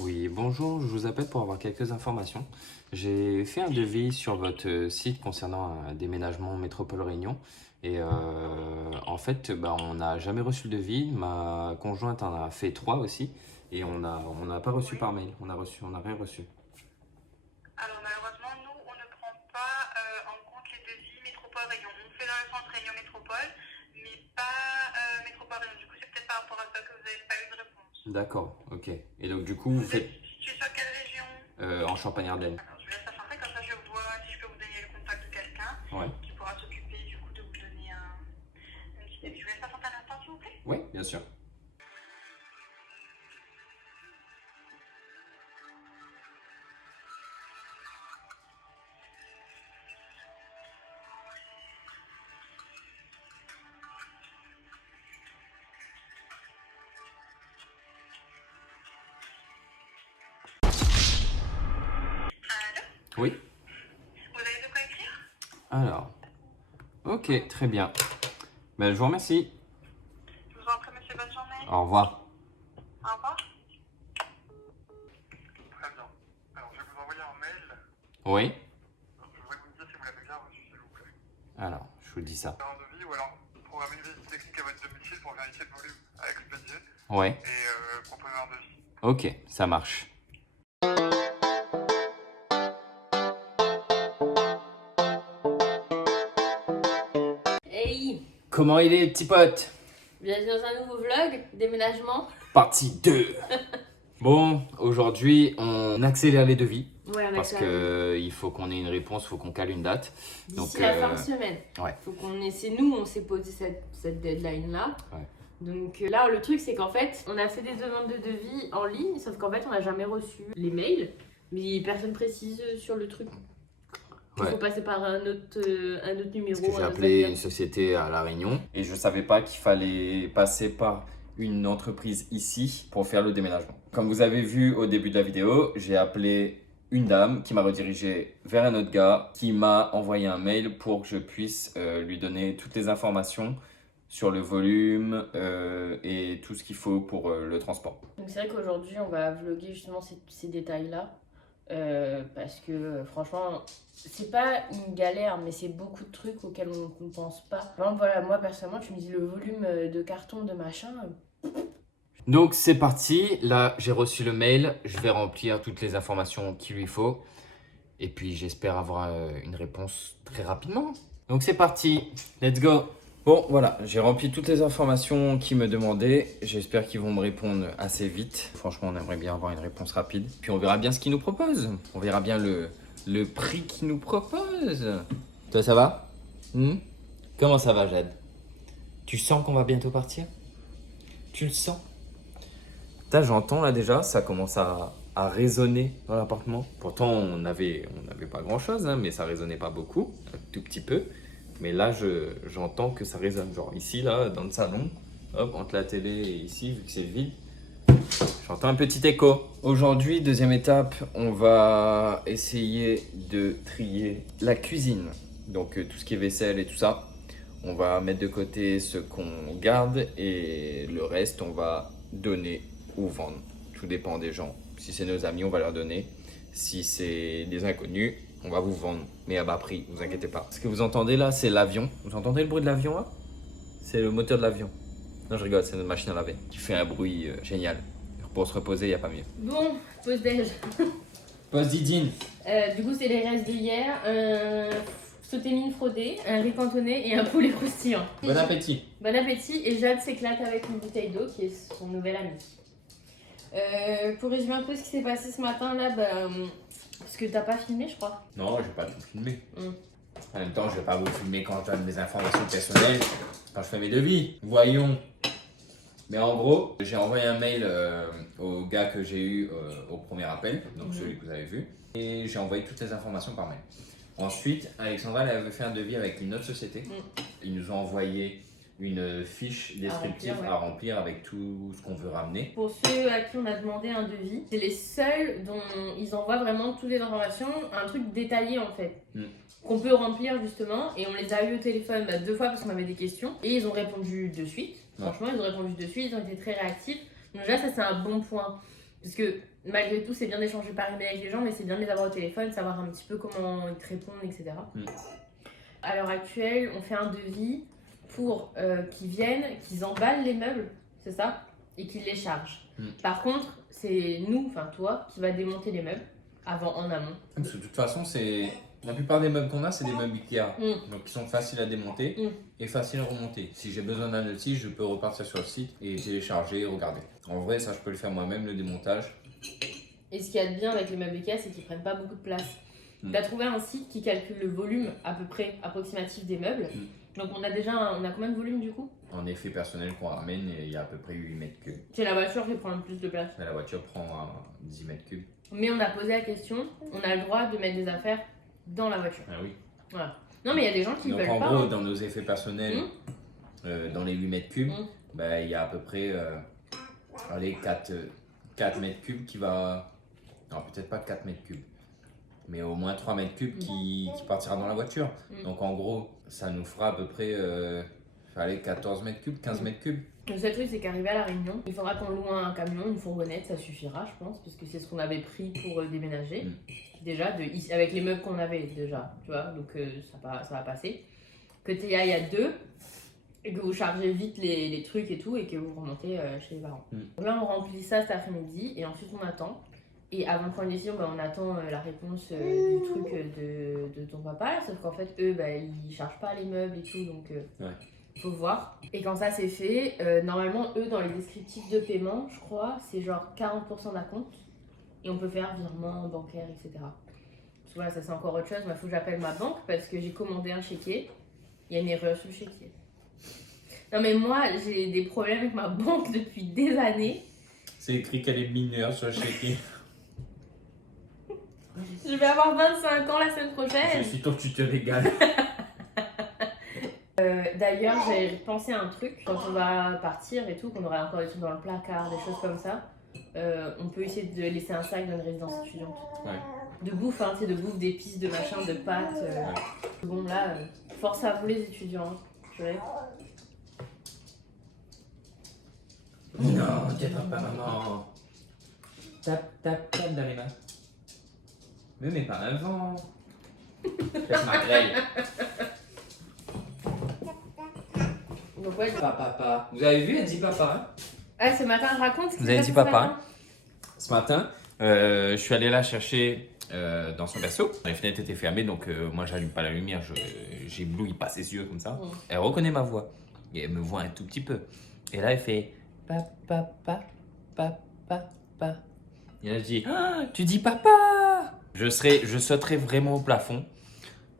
Oui, bonjour, je vous appelle pour avoir quelques informations. J'ai fait un devis sur votre site concernant un déménagement Métropole Réunion et en fait, on n'a jamais reçu le devis. Ma conjointe en a fait trois aussi et on n'a pas reçu Oui. par mail. On n'a rien reçu. Alors malheureusement, nous, on ne prend pas en compte les devis métropole Réunion. On fait dans le centre Réunion Métropole, mais pas métropole Réunion. Du coup, c'est peut-être par rapport à ça que vous n'avez pas eu de réponse. D'accord, ok. Et donc du coup, vous Vous êtes faites situé sur quelle région? en Champagne-Ardenne. Alors, je vous laisse patienter, comme ça je vois si je peux vous donner le contact de quelqu'un Ouais. qui pourra s'occuper du coup de vous donner un petit devis. Je vous laisse patienter un instant, s'il vous plaît. Oui, bien sûr. Allô? Oui. Vous avez de quoi écrire? Alors, ok, très bien. Ben, je vous remercie. Je vous en prie, monsieur, bonne journée. Au revoir. Au revoir. Très bien. Alors, je vais vous envoyer un mail. Oui. Je voudrais vous dire si vous l'avez bien reçu, s'il vous plaît. Alors, je vous dis ça. Faire un devis ou alors programmer une visite technique à votre domicile pour vérifier le volume à expédier Ouais. et proposer un devis. Ok, ça marche. Hey, Comment il est, petit pote? bienvenue dans un nouveau vlog, déménagement. Partie 2. Bon, aujourd'hui, on accélère les devis. Ouais, on a Parce qu'il faut qu'on ait une réponse, il faut qu'on cale une date. d'ici la fin de semaine. ouais. Faut qu'on essaie, nous, on s'est posé cette deadline-là. Ouais. Donc là, le truc, c'est qu'en fait, on a fait des demandes de devis en ligne, sauf qu'en fait, on n'a jamais reçu les mails. Mais personne précise sur le truc. Il Ouais. faut passer par un autre numéro. Parce que j'ai appelé une société à La Réunion et je savais pas qu'il fallait passer par une entreprise ici pour faire le déménagement. Comme vous avez vu au début de la vidéo, j'ai appelé une dame qui m'a redirigé vers un autre gars qui m'a envoyé un mail pour que je puisse lui donner toutes les informations sur le volume et tout ce qu'il faut pour le transport. Donc c'est vrai qu'aujourd'hui, on va vlogger justement ces détails-là. Parce que franchement, c'est pas une galère, mais c'est beaucoup de trucs auxquels on ne pense pas. Par exemple, voilà, moi personnellement, tu me dis le volume de carton de machin. Donc c'est parti, là j'ai reçu le mail, je vais remplir toutes les informations qu'il lui faut et puis j'espère avoir une réponse très rapidement. Donc c'est parti, let's go. Bon voilà, j'ai rempli toutes les informations qu'il me demandait, j'espère qu'ils vont me répondre assez vite. Franchement on aimerait bien avoir une réponse rapide, puis on verra bien ce qu'ils nous proposent, on verra bien le prix qu'ils nous proposent. Toi ça va? Comment ça va Jade? Tu sens qu'on va bientôt partir? Tu le sens? J'entends là déjà, ça commence à résonner dans l'appartement. Pourtant, on n'avait pas grand-chose, hein, mais ça résonnait pas beaucoup, un tout petit peu. Mais là, j'entends que ça résonne. Genre ici, là, dans le salon, hop, entre la télé et ici, vu que c'est vide, j'entends un petit écho. Aujourd'hui, deuxième étape, on va essayer de trier la cuisine. Donc tout ce qui est vaisselle et tout ça, on va mettre de côté ce qu'on garde et le reste, on va donner ou vendre. Tout dépend des gens. Si c'est nos amis, on va leur donner. Si c'est des inconnus, on va vous vendre. Mais à bas prix, vous inquiétez pas. Ce que vous entendez là, c'est l'avion. Vous entendez le bruit de l'avion là? C'est le moteur de l'avion. Non, je rigole, c'est notre machine à laver qui fait un bruit génial. Pour se reposer, il n'y a pas mieux. Bon, pause déj. Pause Didine. Du coup, c'est les restes d'hier. Sauté mine fraudé, un riz cantonné et un poulet croustillant. Bon appétit. Bon appétit, et Jade s'éclate avec une bouteille d'eau qui est son nouvel ami. Pour résumer un peu ce qui s'est passé ce matin là, parce que t'as pas filmé je crois. Non, je vais pas tout filmer. Mm. En même temps, je vais pas vous filmer quand je donne mes informations personnelles, quand je fais mes devis. Voyons. Mais en gros, j'ai envoyé un mail au gars que j'ai eu au premier appel, donc celui que vous avez vu, et j'ai envoyé toutes les informations par mail. Ensuite, Alexandra elle avait fait un devis avec une autre société. Ils nous ont envoyé une fiche descriptive à remplir avec tout ce qu'on veut ramener. Pour ceux à qui on a demandé un devis, c'est les seuls dont ils envoient vraiment toutes les informations, un truc détaillé en fait. Qu'on peut remplir justement, et on les a eu au téléphone 2 fois parce qu'on avait des questions, et ils ont répondu de suite. Franchement, ils ont répondu de suite, ils ont été très réactifs. Donc déjà, ça c'est un bon point. Parce que malgré tout, c'est bien d'échanger par email avec les gens, mais c'est bien de les avoir au téléphone, savoir un petit peu comment ils te répondent, etc. À l'heure actuelle, on fait un devis pour qu'ils viennent, qu'ils emballent les meubles, c'est ça, et qu'ils les chargent. Par contre, c'est nous, enfin toi, qui va démonter les meubles en amont. Parce que de toute façon, la plupart des meubles qu'on a, c'est des meubles Ikea. Donc ils sont faciles à démonter et faciles à remonter. Si j'ai besoin d'un outil, je peux repartir sur le site et télécharger et regarder. En vrai, ça je peux le faire moi-même, le démontage. Et ce qu'il y a de bien avec les meubles Ikea, c'est qu'ils prennent pas beaucoup de place. Tu as trouvé un site qui calcule le volume à peu près approximatif des meubles. Donc on a combien de volume du coup? En effet personnel qu'on ramène, il y a à peu près 8 mètres cubes. C'est la voiture qui prend le plus de place. La voiture prend 10 mètres cubes. Mais on a posé la question, on a le droit de mettre des affaires dans la voiture. Ah oui. Voilà. Non mais il y a des gens qui Donc veulent en pas. gros, dans nos effets personnels, dans les 8 mètres cubes, bah, il y a à peu près 4 mètres cubes qui va... Non, peut-être pas 4 mètres cubes. Mais au moins 3 mètres cubes qui partira dans la voiture. Donc en gros, ça nous fera à peu près 14 mètres cubes, 15 mètres cubes. Le seul truc, c'est qu'arrivé à La Réunion, il faudra qu'on loue un camion, une fourgonnette, ça suffira, je pense, parce que c'est ce qu'on avait pris pour déménager. Déjà, avec les meubles qu'on avait déjà, tu vois, donc ça va passer. Que tu y ailles à 2 et que vous chargez vite les trucs et tout et que vous remontez chez les parents. Donc là, on remplit ça cet après-midi et ensuite on attend. Et avant de prendre une décision, on attend la réponse du truc de ton papa, là, sauf qu'en fait, eux, ils chargent pas les meubles et tout, donc faut voir. Et quand ça c'est fait, normalement, eux, dans les descriptifs de paiement, je crois, c'est genre 40% d'acompte et on peut faire virement bancaire, etc. Parce que voilà, ça c'est encore autre chose, il faut que j'appelle ma banque parce que j'ai commandé un chéquier, il y a une erreur sur le chéquier. Non mais moi, j'ai des problèmes avec ma banque depuis des années. C'est écrit qu'elle est mineure sur le chéquier. Je vais avoir 25 ans la semaine prochaine. Je suis sûr que tu te régales. D'ailleurs, j'ai pensé à un truc. Quand on va partir et tout, qu'on aura encore des trucs dans le placard, des choses comme ça, on peut essayer de laisser un sac dans une résidence étudiante. De bouffe, hein, tu sais, de bouffe, d'épices, de machin, de pâtes. Bon, là, force à vous les étudiants. Je vais. Non, t'attrapes pas maman. Tape dans les mains. Mais mets pas avant. Faites ma grêle. Donc ouais, Papa. Vous avez vu, elle dit papa. Ah, ce matin, raconte ce qui Vous avez s'est dit passé papa. Ce matin, je suis allé la chercher dans son berceau. Les fenêtres étaient fermées, donc moi j'allume pas la lumière, j'éblouis pas ses yeux comme ça. Elle reconnaît ma voix et elle me voit un tout petit peu. Et là elle fait papa, papa. Et là je dis ah, tu dis papa. Je sauterai vraiment au plafond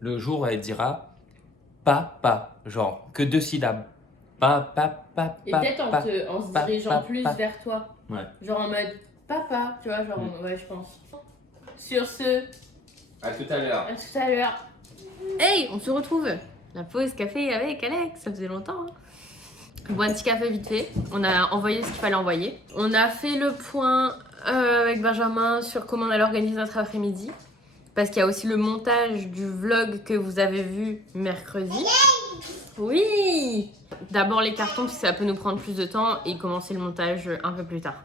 le jour où elle dira papa, genre que 2 syllabes. Papa. Et peut-être en se dirigeant plus vers toi. Ouais. Genre en mode papa, tu vois, genre ouais, je pense. Sur ce, À tout à l'heure. à tout à l'heure. Hey, on se retrouve. La pause café avec Alex, ça faisait longtemps. Hein. Bon, un petit café vite fait. On a envoyé ce qu'il fallait envoyer. On a fait le point avec Benjamin sur comment on allait organiser notre après-midi. Parce qu'il y a aussi le montage du vlog que vous avez vu mercredi. Oui! D'abord les cartons, parce que ça peut nous prendre plus de temps, et commencer le montage un peu plus tard.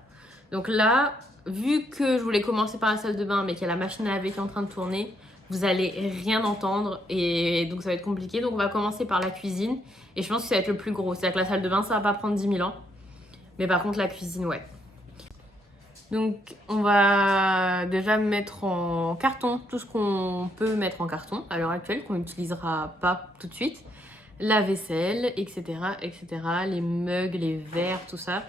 Donc là, vu que je voulais commencer par la salle de bain, mais qu'il y a la machine à laver qui est en train de tourner, vous allez rien entendre, et donc ça va être compliqué. Donc on va commencer par la cuisine, et je pense que ça va être le plus gros. C'est-à-dire que la salle de bain, ça va pas prendre 10 000 ans. Mais par contre, la cuisine, ouais. Donc on va déjà mettre en carton tout ce qu'on peut mettre en carton à l'heure actuelle, qu'on n'utilisera pas tout de suite. La vaisselle, etc., etc., les mugs, les verres, tout ça.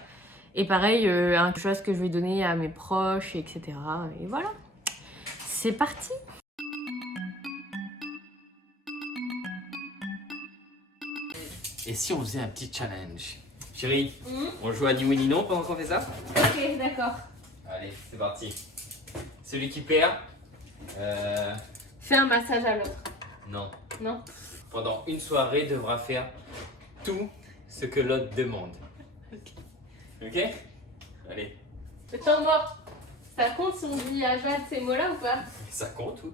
Et pareil, une chose que je vais donner à mes proches, etc. Et voilà, c'est parti. Et si on faisait un petit challenge? Chérie, on joue à ni oui ni non pendant qu'on fait ça? Ok, d'accord. Allez, c'est parti. Celui qui perd... Fais un massage à l'autre. Non. Non? Pendant une soirée, devra faire tout ce que l'autre demande. Ok? Allez. Attends-moi, ça compte si on dit à Jade ces mots-là ou pas? Ça compte ou?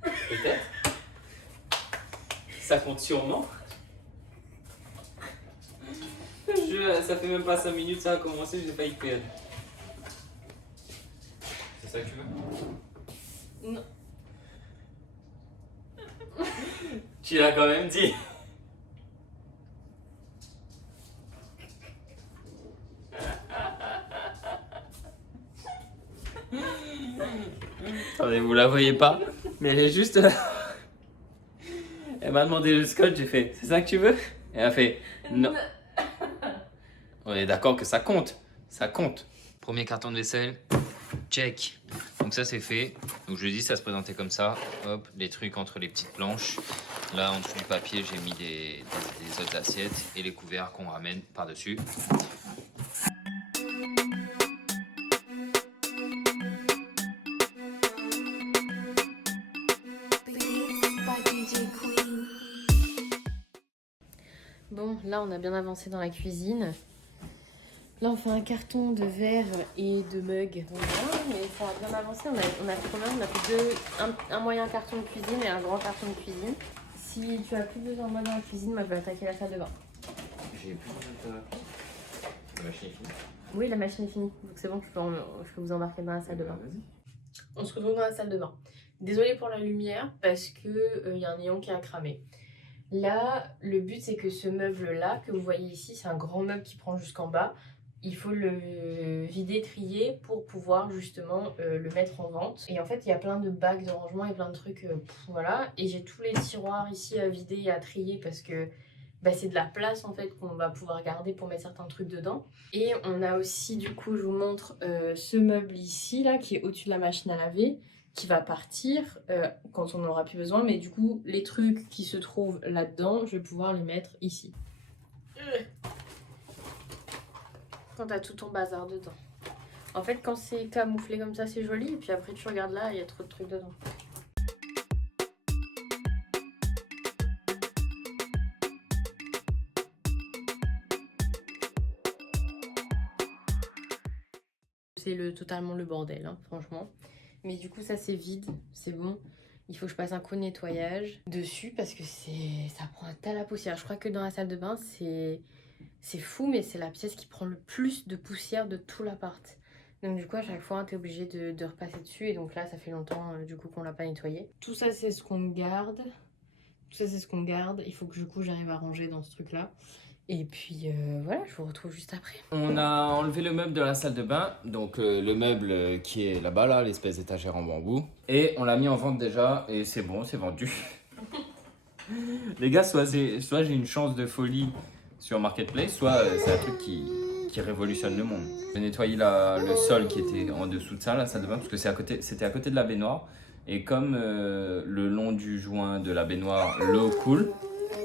Peut-être. Ça compte sûrement. Ça fait même pas 5 minutes, ça a commencé, j'ai failli perdre. C'est ça que tu veux? Non. Tu l'as quand même dit. Attendez, vous la voyez pas, mais elle est juste là. Elle m'a demandé le scotch, j'ai fait, c'est ça que tu veux? Et elle a fait, non. On est d'accord que ça compte. Ça compte. Premier carton de vaisselle, check. Donc ça c'est fait. Donc je dis ça se présentait comme ça. Hop, les trucs entre les petites planches. Là en dessous du papier j'ai mis des autres assiettes et les couverts qu'on ramène par-dessus. Bon, là on a bien avancé dans la cuisine. Là on fait un carton de verre et de mug. Donc voilà, mais ça a bien avancé. On a fait combien? On a fait un moyen carton de cuisine et un grand carton de cuisine. Si tu as plus besoin de moi dans la cuisine, moi je vais attaquer la salle de bain. J'ai plus besoin de la machine est finie. Oui, la machine est finie. Donc c'est bon, je peux vous embarquer dans la salle de bain. Vas-y. On se retrouve dans la salle de bain. Désolée pour la lumière parce que y a un néon qui a cramé. Là, le but c'est que ce meuble-là que vous voyez ici, c'est un grand meuble qui prend jusqu'en bas. Il faut le vider, trier pour pouvoir justement le mettre en vente. Et en fait, il y a plein de bacs de rangement et plein de trucs, voilà. Et j'ai tous les tiroirs ici à vider et à trier parce que c'est de la place en fait qu'on va pouvoir garder pour mettre certains trucs dedans. Et on a aussi, du coup, je vous montre ce meuble ici, là, qui est au-dessus de la machine à laver, qui va partir quand on n'aura plus besoin. Mais du coup, les trucs qui se trouvent là-dedans, je vais pouvoir les mettre ici. Quand t'as tout ton bazar dedans. En fait, quand c'est camouflé comme ça, c'est joli. Et puis après, tu regardes là, il y a trop de trucs dedans. C'est totalement le bordel, hein, franchement. Mais du coup, ça c'est vide, c'est bon. Il faut que je passe un coup de nettoyage dessus parce que ça prend un tas la poussière. Je crois que dans la salle de bain, c'est fou, mais c'est la pièce qui prend le plus de poussière de tout l'appart. Donc du coup, à chaque fois, tu es obligé de repasser dessus. Et donc là, ça fait longtemps du coup qu'on l'a pas nettoyé. Tout ça, c'est ce qu'on garde. Tout ça, c'est ce qu'on garde. Il faut que du coup, j'arrive à ranger dans ce truc-là. Et puis voilà, je vous retrouve juste après. On a enlevé le meuble de la salle de bain, donc le meuble qui est là-bas, là, l'espèce d'étagère en bambou. Et on l'a mis en vente déjà, et c'est bon, c'est vendu. Les gars, soit j'ai une chance de folie sur Marketplace, soit c'est un truc qui révolutionne le monde. J'ai nettoyé le sol qui était en dessous de ça, la salle de bain, parce que c'était à côté de la baignoire. Et comme le long du joint de la baignoire, l'eau coule,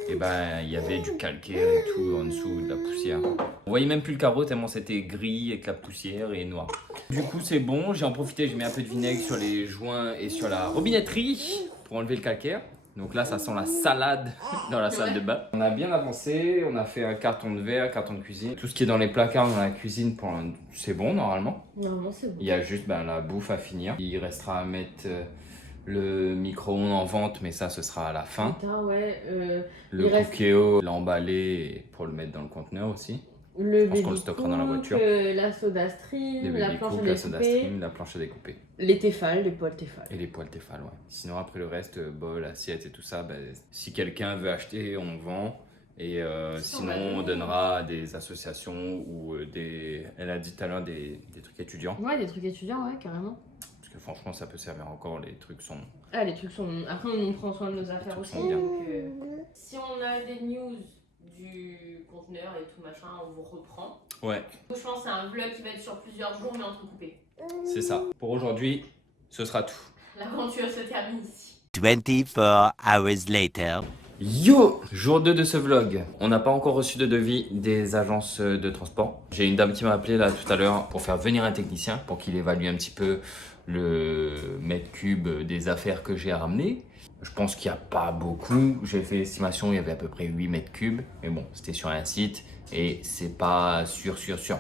et il y avait du calcaire et tout en dessous, de la poussière. On voyait même plus le carreau tellement c'était gris avec la poussière et noir. Du coup c'est bon, j'ai en profité, j'ai mis un peu de vinaigre sur les joints et sur la robinetterie pour enlever le calcaire. Donc là ça sent la salade dans la salle de bain. On a bien avancé, on a fait un carton de verre, carton de cuisine. Tout ce qui est dans les placards dans la cuisine, c'est bon normalement. Normalement c'est bon. Il y a juste la bouffe à finir. Il restera à mettre le micro-ondes en vente, mais ça ce sera à la fin. Putain, ouais. Le cookéo, l'emballer pour le mettre dans le conteneur aussi. Le pense qu'on le stockera dans la voiture. La soda stream, la planche à découper. La planche à découper. Les Tefal, les poils Tefal. Et les poils Tefal, ouais. Sinon après le reste, bol, assiette et tout ça, si quelqu'un veut acheter, on vend. Et sinon on donnera à des associations ou elle a dit tout à l'heure des trucs étudiants. Ouais, des trucs étudiants, ouais, carrément. Parce que franchement ça peut servir encore, les trucs sont... Ah, les trucs sont... Après on prend soin de nos affaires aussi. Donc, si on a des news du conteneur et tout machin, on vous reprend. Ouais. Je pense que c'est un vlog qui va être sur plusieurs jours mais entrecoupé. C'est ça. Pour aujourd'hui, ce sera tout. L'aventure se termine ici. 24 hours later. Yo! Jour 2 de ce vlog. On n'a pas encore reçu de devis des agences de transport. J'ai une dame qui m'a appelé là tout à l'heure pour faire venir un technicien pour qu'il évalue un petit peu le mètre cube des affaires que j'ai à ramener. Je pense qu'il n'y a pas beaucoup. J'ai fait l'estimation, il y avait à peu près 8 mètres cubes. Mais bon, c'était sur un site et c'est pas sûr.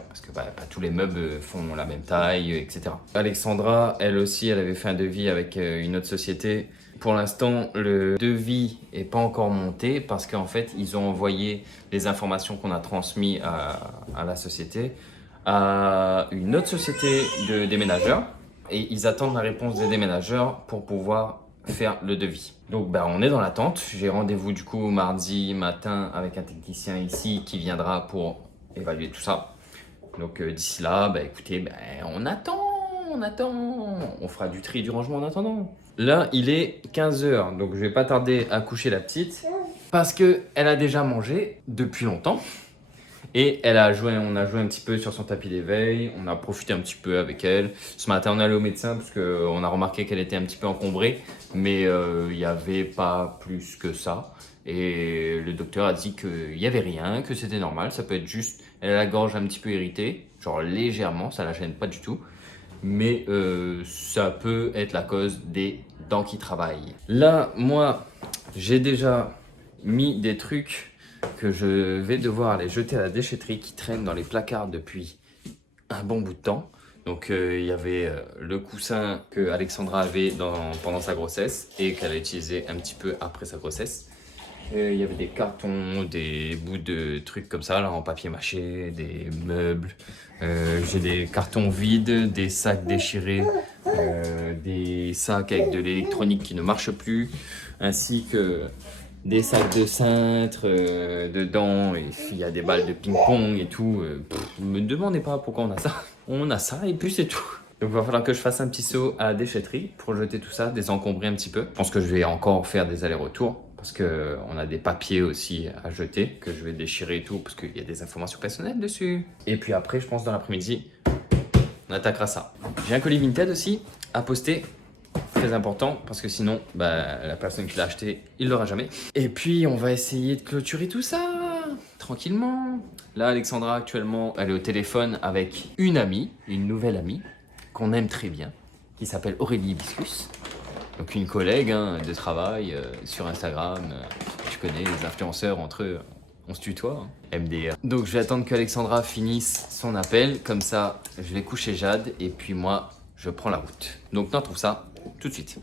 Parce que pas tous les meubles font la même taille, etc. Alexandra, elle aussi, elle avait fait un devis avec une autre société. Pour l'instant, le devis n'est pas encore monté parce qu'en fait, ils ont envoyé les informations qu'on a transmises à la société à une autre société de déménageurs. et ils attendent la réponse des déménageurs pour pouvoir faire le devis. Donc bah, on est dans l'attente. J'ai rendez-vous du coup mardi matin avec un technicien ici qui viendra pour évaluer tout ça. Donc d'ici là, bah, écoutez, bah, on attend. On fera du tri et du rangement en attendant. Là, il est 15 h, donc je vais pas tarder à coucher la petite parce qu'elle a déjà mangé depuis longtemps. Et on a joué un petit peu sur son tapis d'éveil, on a profité un petit peu avec elle. Ce matin, on est allé au médecin parce qu'on a remarqué qu'elle était un petit peu encombrée, mais il n'y avait pas plus que ça. Et le docteur a dit qu'il n'y avait rien, que c'était normal, ça peut être juste, elle a la gorge un petit peu irritée, genre légèrement, ça la gêne pas du tout. Mais ça peut être la cause des dents qui travaillent. Là, moi, j'ai déjà mis des trucs que je vais devoir aller jeter à la déchetterie qui traînent dans les placards depuis un bon bout de temps. Donc il y avait le coussin que Alexandra avait pendant sa grossesse et qu'elle a utilisé un petit peu après sa grossesse. Il y avait des cartons, des bouts de trucs comme ça là, en papier mâché, des meubles. J'ai des cartons vides, des sacs déchirés, des sacs avec de l'électronique qui ne marche plus, ainsi que des sacs de cintre dedans, et il y a des balles de ping-pong et tout. Me demandez pas pourquoi on a ça. On a ça et puis c'est tout. Donc il va falloir que je fasse un petit saut à la déchetterie pour jeter tout ça, désencombrer un petit peu. Je pense que je vais encore faire des allers-retours parce qu'on a des papiers aussi à jeter que je vais déchirer et tout parce qu'il y a des informations personnelles dessus. Et puis après, je pense dans l'après-midi, on attaquera ça. J'ai un colis Vinted aussi à poster. Très important parce que sinon bah, la personne qui l'a acheté il l'aura jamais. Et puis on va essayer de clôturer tout ça tranquillement. Là Alexandra actuellement elle est au téléphone avec une amie, une nouvelle amie qu'on aime très bien qui s'appelle Aurélie Hibiscus. Donc une collègue de travail sur Instagram. Tu connais les influenceurs entre eux, on se tutoie, MDR. Donc je vais attendre qu'Alexandra finisse son appel, comme ça je vais coucher Jade et puis moi je prends la route. Donc on retrouve ça tout de suite.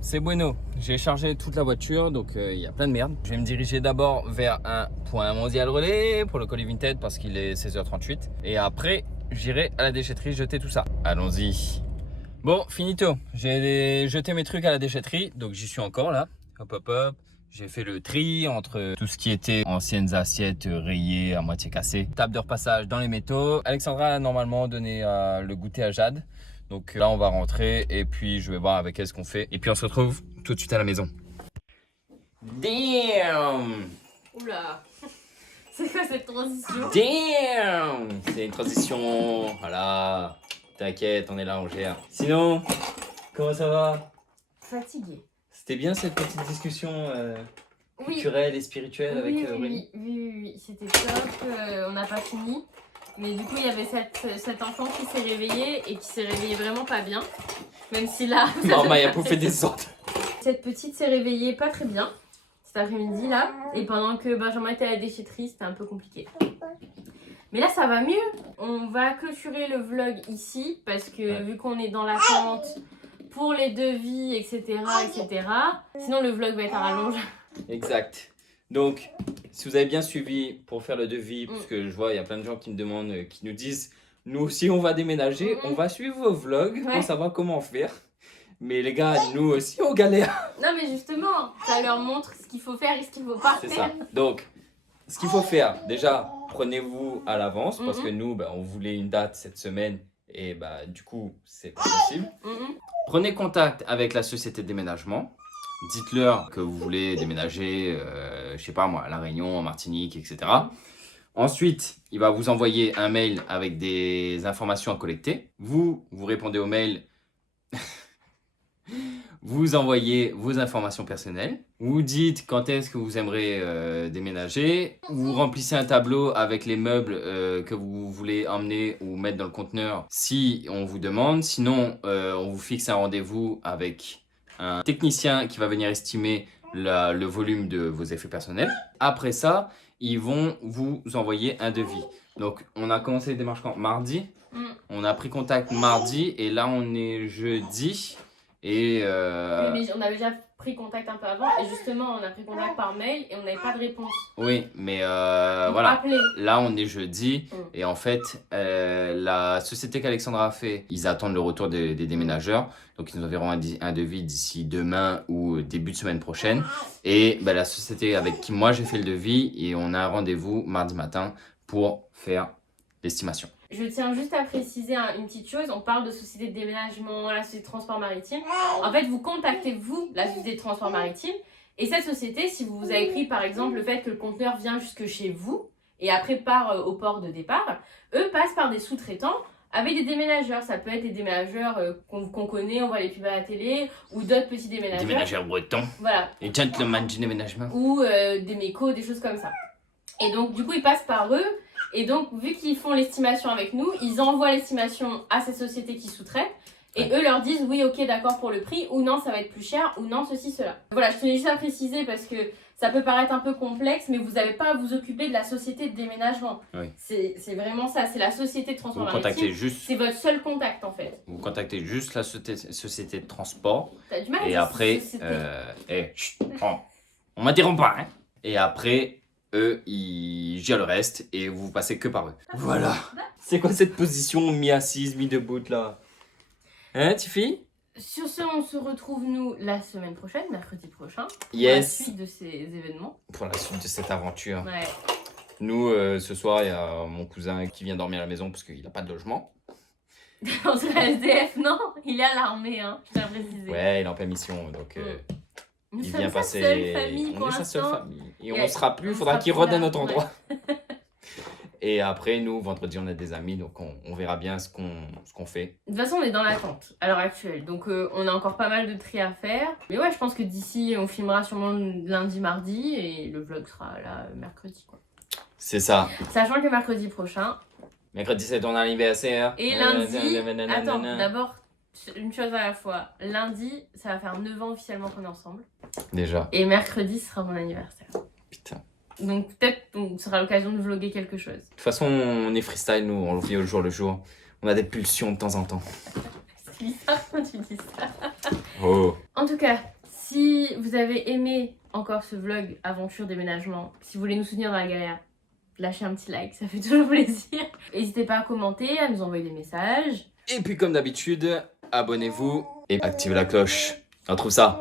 C'est bueno, j'ai chargé toute la voiture, donc il y a plein de merde. Je vais me diriger d'abord vers un point mondial relais pour le colis Vinted parce qu'il est 16h38. Et après, j'irai à la déchetterie jeter tout ça. Allons-y. Bon, finito. J'ai jeté mes trucs à la déchetterie, donc j'y suis encore là. Hop, hop, hop. J'ai fait le tri entre tout ce qui était anciennes assiettes rayées, à moitié cassées. Table de repassage dans les métaux. Alexandra a normalement donné le goûter à Jade. Donc là, on va rentrer et puis je vais voir avec elle ce qu'on fait. Et puis on se retrouve tout de suite à la maison. Damn! Oula. C'est quoi cette transition? Damn! C'est une transition. Voilà. T'inquiète, on est là, on gère. Sinon, comment ça va? Fatiguée. C'était bien cette petite discussion Oui. culturelle et spirituelle avec Aurélie? Oui, c'était top. On n'a pas fini. Mais du coup, il y avait cet enfant qui s'est réveillé et qui s'est réveillé vraiment pas bien. Même si là... Maman, il a bouffé des autres. Cette petite s'est réveillée pas très bien cet après-midi là. Et pendant que Benjamin était à la déchetterie, c'était un peu compliqué. Mais là, ça va mieux. On va clôturer le vlog ici parce que vu qu'on est dans l'attente pour les devis, etc. Sinon, le vlog va être à rallonge. Exact. Donc, si vous avez bien suivi pour faire le devis, parce que je vois, il y a plein de gens qui me demandent, qui nous disent, nous aussi on va déménager, on va suivre vos vlogs pour savoir comment faire. Mais les gars, nous aussi on galère. Non mais justement, ça leur montre ce qu'il faut faire et ce qu'il faut pas faire. C'est ça. Donc, ce qu'il faut faire, déjà, prenez-vous à l'avance, parce que nous, on voulait une date cette semaine, et du coup, c'est pas possible. Prenez contact avec la société de déménagement. Dites-leur que vous voulez déménager, je sais pas moi, à La Réunion, en Martinique, etc. Ensuite, il va vous envoyer un mail avec des informations à collecter. Vous répondez au mail. vous envoyez vos informations personnelles, vous dites quand est-ce que vous aimeriez déménager, vous remplissez un tableau avec les meubles que vous voulez emmener ou mettre dans le conteneur si on vous demande. Sinon, on vous fixe un rendez-vous avec un technicien qui va venir estimer le volume de vos effets personnels. Après ça, ils vont vous envoyer un devis. Donc, on a commencé les démarches quand mardi. On a pris contact mardi et là, on est jeudi. Et Oui, mais on avait déjà pris contact un peu avant et justement on a pris contact par mail et on n'avait pas de réponse. oui, mais Ils m'ont voilà. appelé. Là, on est jeudi Mm. et en fait, la société qu'Alexandra a fait, ils attendent le retour des déménageurs. Donc, ils nous enverront un devis d'ici demain ou début de semaine prochaine. Et la société avec qui moi j'ai fait le devis, et on a un rendez-vous mardi matin pour faire l'estimation. Je tiens juste à préciser une petite chose, on parle de société de déménagement, la société de transport maritime. En fait, vous contactez vous, la société de transport maritime, et cette société, si vous avez pris par exemple le fait que le conteneur vient jusque chez vous, et après part au port de départ, eux passent par des sous-traitants avec des déménageurs. Ça peut être des déménageurs qu'on connaît, on voit les pubs à la télé, ou d'autres petits déménageurs. Déménageurs bretons, Voilà, les gentlemen du déménagement. ou des mécos, des choses comme ça. Et donc, du coup, ils passent par eux. Et donc, vu qu'ils font l'estimation avec nous, ils envoient l'estimation à ces sociétés qui sous-traitent. Et eux leur disent oui, ok, d'accord pour le prix, ou non, ça va être plus cher, ou non, ceci, cela. Voilà, je tenais juste à préciser parce que ça peut paraître un peu complexe, mais vous n'avez pas à vous occuper de la société de déménagement. Oui. C'est vraiment ça, c'est la société de transport Vous contactez maritime. juste, C'est votre seul contact en fait. vous contactez juste la société de transport. T'as du mal à Et dire après, société. chut, on m'interrompt pas, hein. Et après, eux, ils gèrent le reste et vous passez que par eux. Voilà. C'est quoi cette position mi-assise, mi-debout là? Hein, Tiffy? Sur ce, on se retrouve nous la semaine prochaine, mercredi prochain, pour la Yes. suite de ces événements. Pour la suite de cette aventure. Ouais. Nous, ce soir, il y a mon cousin qui vient dormir à la maison parce qu'il n'a pas de logement. Dans le SDF, non, il est à l'armée, hein, je tiens à préciser. Ouais, il est en pleine mission, donc Nous il sommes vient sa passer. seule famille On pour est sa seule l'instant. famille. Et Et on ne sera plus, il on faudra sera qu'il plus redonne là, notre ouais. endroit. Et après, nous, vendredi, on a des amis, donc on verra bien ce qu'on fait. De toute façon, on est dans l'attente à l'heure actuelle, donc on a encore pas mal de tri à faire. Mais ouais, je pense que d'ici, on filmera sûrement lundi, mardi, et le vlog sera là mercredi, quoi. C'est ça. Sachant que mercredi prochain, Mercredi, c'est ton anniversaire. et lundi... Attends, d'abord, une chose à la fois. Lundi, ça va faire 9 ans officiellement qu'on est ensemble. Déjà. Et mercredi, ce sera mon anniversaire. Putain. Donc peut-être ce sera l'occasion de vlogger quelque chose. De toute façon, on est freestyle, nous, on le vit au jour le jour. On a des pulsions de temps en temps. C'est bizarre quand tu dis ça. Oh. En tout cas, si vous avez aimé encore ce vlog aventure déménagement, si vous voulez nous soutenir dans la galère, lâchez un petit like, ça fait toujours plaisir. N'hésitez pas à commenter, à nous envoyer des messages. Et puis, comme d'habitude, abonnez-vous et activez la cloche. On retrouve ça.